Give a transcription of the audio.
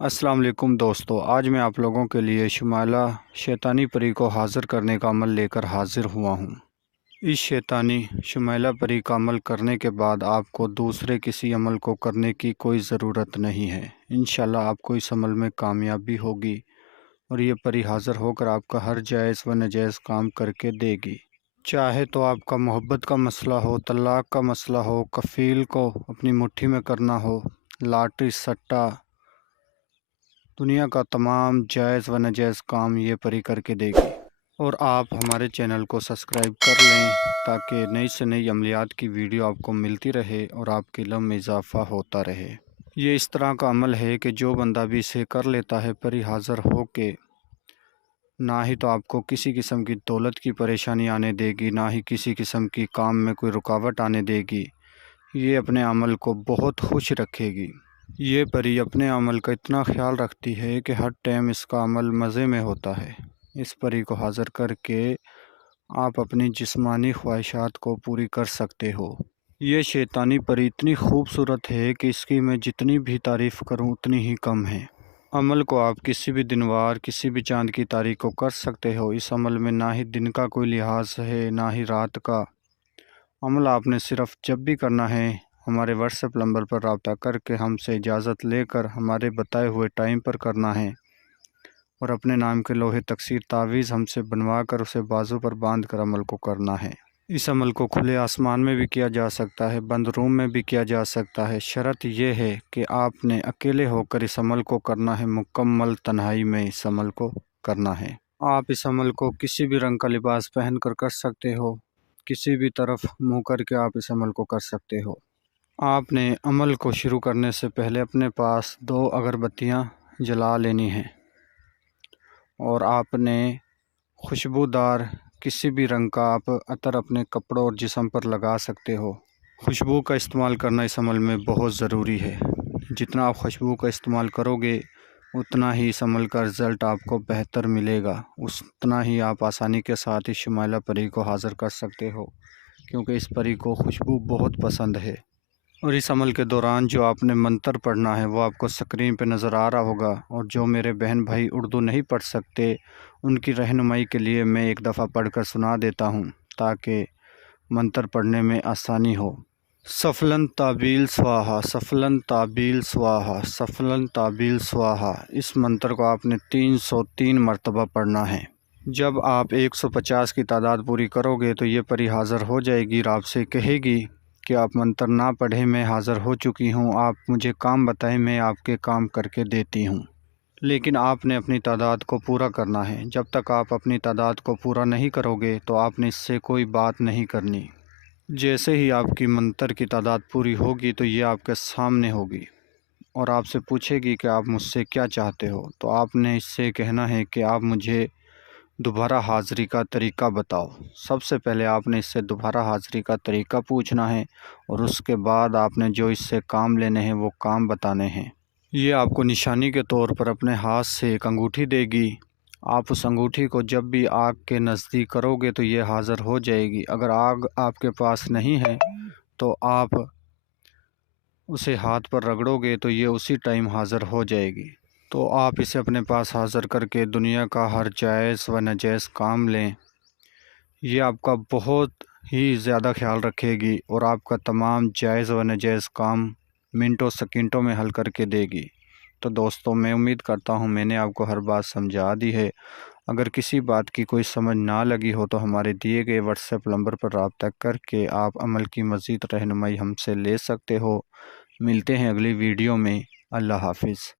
السلام علیکم دوستو، آج میں آپ لوگوں کے لیے شمالہ شیطانی پری کو حاضر کرنے کا عمل لے کر حاضر ہوا ہوں۔ اس شیطانی شمالہ پری کا عمل کرنے کے بعد آپ کو دوسرے کسی عمل کو کرنے کی کوئی ضرورت نہیں ہے۔ انشاءاللہ آپ کو اس عمل میں کامیابی ہوگی اور یہ پری حاضر ہو کر آپ کا ہر جائز و ناجائز کام کر کے دے گی۔ چاہے تو آپ کا محبت کا مسئلہ ہو، طلاق کا مسئلہ ہو، کفیل کو اپنی مٹھی میں کرنا ہو، لاٹری سٹا، دنیا کا تمام جائز و ناجائز کام یہ پری کر کے دے گی۔ اور آپ ہمارے چینل کو سبسکرائب کر لیں تاکہ نئی سے نئی عملیات کی ویڈیو آپ کو ملتی رہے اور آپ کے علم میں اضافہ ہوتا رہے۔ یہ اس طرح کا عمل ہے کہ جو بندہ بھی اسے کر لیتا ہے پری حاضر ہو کے، نہ ہی تو آپ کو کسی قسم کی دولت کی پریشانی آنے دے گی، نہ ہی کسی قسم کی کام میں کوئی رکاوٹ آنے دے گی۔ یہ اپنے عمل کو بہت خوش رکھے گی۔ یہ پری اپنے عمل کا اتنا خیال رکھتی ہے کہ ہر ٹائم اس کا عمل مزے میں ہوتا ہے۔ اس پری کو حاضر کر کے آپ اپنی جسمانی خواہشات کو پوری کر سکتے ہو۔ یہ شیطانی پری اتنی خوبصورت ہے کہ اس کی میں جتنی بھی تعریف کروں اتنی ہی کم ہے۔ عمل کو آپ کسی بھی دن وار، کسی بھی چاند کی تاریخ کو کر سکتے ہو۔ اس عمل میں نہ ہی دن کا کوئی لحاظ ہے، نہ ہی رات کا۔ عمل آپ نے صرف جب بھی کرنا ہے ہمارے واٹس ایپ نمبر پر رابطہ کر کے ہم سے اجازت لے کر ہمارے بتائے ہوئے ٹائم پر کرنا ہے، اور اپنے نام کے لوہے تکثیر تعویذ ہم سے بنوا کر اسے بازو پر باندھ کر عمل کو کرنا ہے۔ اس عمل کو کھلے آسمان میں بھی کیا جا سکتا ہے، بند روم میں بھی کیا جا سکتا ہے۔ شرط یہ ہے کہ آپ نے اکیلے ہو کر اس عمل کو کرنا ہے، مکمل تنہائی میں اس عمل کو کرنا ہے۔ آپ اس عمل کو کسی بھی رنگ کا لباس پہن کر کر سکتے ہو، کسی بھی طرف منہ کر کے آپ اس عمل کو کر سکتے ہو۔ آپ نے عمل کو شروع کرنے سے پہلے اپنے پاس 2 اگربتیاں جلا لینی ہیں، اور آپ نے خوشبودار کسی بھی رنگ کا آپ عطر اپنے کپڑوں اور جسم پر لگا سکتے ہو۔ خوشبو کا استعمال کرنا اس عمل میں بہت ضروری ہے۔ جتنا آپ خوشبو کا استعمال کرو گے اتنا ہی اس عمل کا رزلٹ آپ کو بہتر ملے گا، اتنا ہی آپ آسانی کے ساتھ اس شمالہ پری کو حاضر کر سکتے ہو، کیونکہ اس پری کو خوشبو بہت پسند ہے۔ اور اس عمل کے دوران جو آپ نے منتر پڑھنا ہے وہ آپ کو سکرین پہ نظر آ رہا ہوگا، اور جو میرے بہن بھائی اردو نہیں پڑھ سکتے ان کی رہنمائی کے لیے میں ایک دفعہ پڑھ کر سنا دیتا ہوں تاکہ منتر پڑھنے میں آسانی ہو۔ سفلن تابیل سواہا، سفلن تابیل سواہا، سفلن تابیل سواہا۔ اس منتر کو آپ نے 303 مرتبہ پڑھنا ہے۔ جب آپ 150 کی تعداد پوری کرو گے تو یہ پری حاضر ہو جائے گی اور آپ سے کہے گی کہ آپ منتر نہ پڑھیں، میں حاضر ہو چکی ہوں، آپ مجھے کام بتائیں، میں آپ کے کام کر کے دیتی ہوں۔ لیکن آپ نے اپنی تعداد کو پورا کرنا ہے۔ جب تک آپ اپنی تعداد کو پورا نہیں کرو گے تو آپ نے اس سے کوئی بات نہیں کرنی۔ جیسے ہی آپ کی منتر کی تعداد پوری ہوگی تو یہ آپ کے سامنے ہوگی اور آپ سے پوچھے گی کہ آپ مجھ سے کیا چاہتے ہو، تو آپ نے اس سے کہنا ہے کہ آپ مجھے دوبارہ حاضری کا طریقہ بتاؤ۔ سب سے پہلے آپ نے اس سے دوبارہ حاضری کا طریقہ پوچھنا ہے، اور اس کے بعد آپ نے جو اس سے کام لینے ہیں وہ کام بتانے ہیں۔ یہ آپ کو نشانی کے طور پر اپنے ہاتھ سے ایک انگوٹھی دے گی۔ آپ اس انگوٹھی کو جب بھی آگ کے نزدیک کرو گے تو یہ حاضر ہو جائے گی۔ اگر آگ آپ کے پاس نہیں ہے تو آپ اسے ہاتھ پر رگڑو گے تو یہ اسی ٹائم حاضر ہو جائے گی۔ تو آپ اسے اپنے پاس حاضر کر کے دنیا کا ہر جائز و ناجائز کام لیں۔ یہ آپ کا بہت ہی زیادہ خیال رکھے گی اور آپ کا تمام جائز و ناجائز کام منٹوں سیکنڈوں میں حل کر کے دے گی۔ تو دوستوں، میں امید کرتا ہوں میں نے آپ کو ہر بات سمجھا دی ہے۔ اگر کسی بات کی کوئی سمجھ نہ لگی ہو تو ہمارے دیے گئے واٹس ایپ نمبر پر رابطہ کر کے آپ عمل کی مزید رہنمائی ہم سے لے سکتے ہو۔ ملتے ہیں اگلی ویڈیو میں۔ اللہ حافظ۔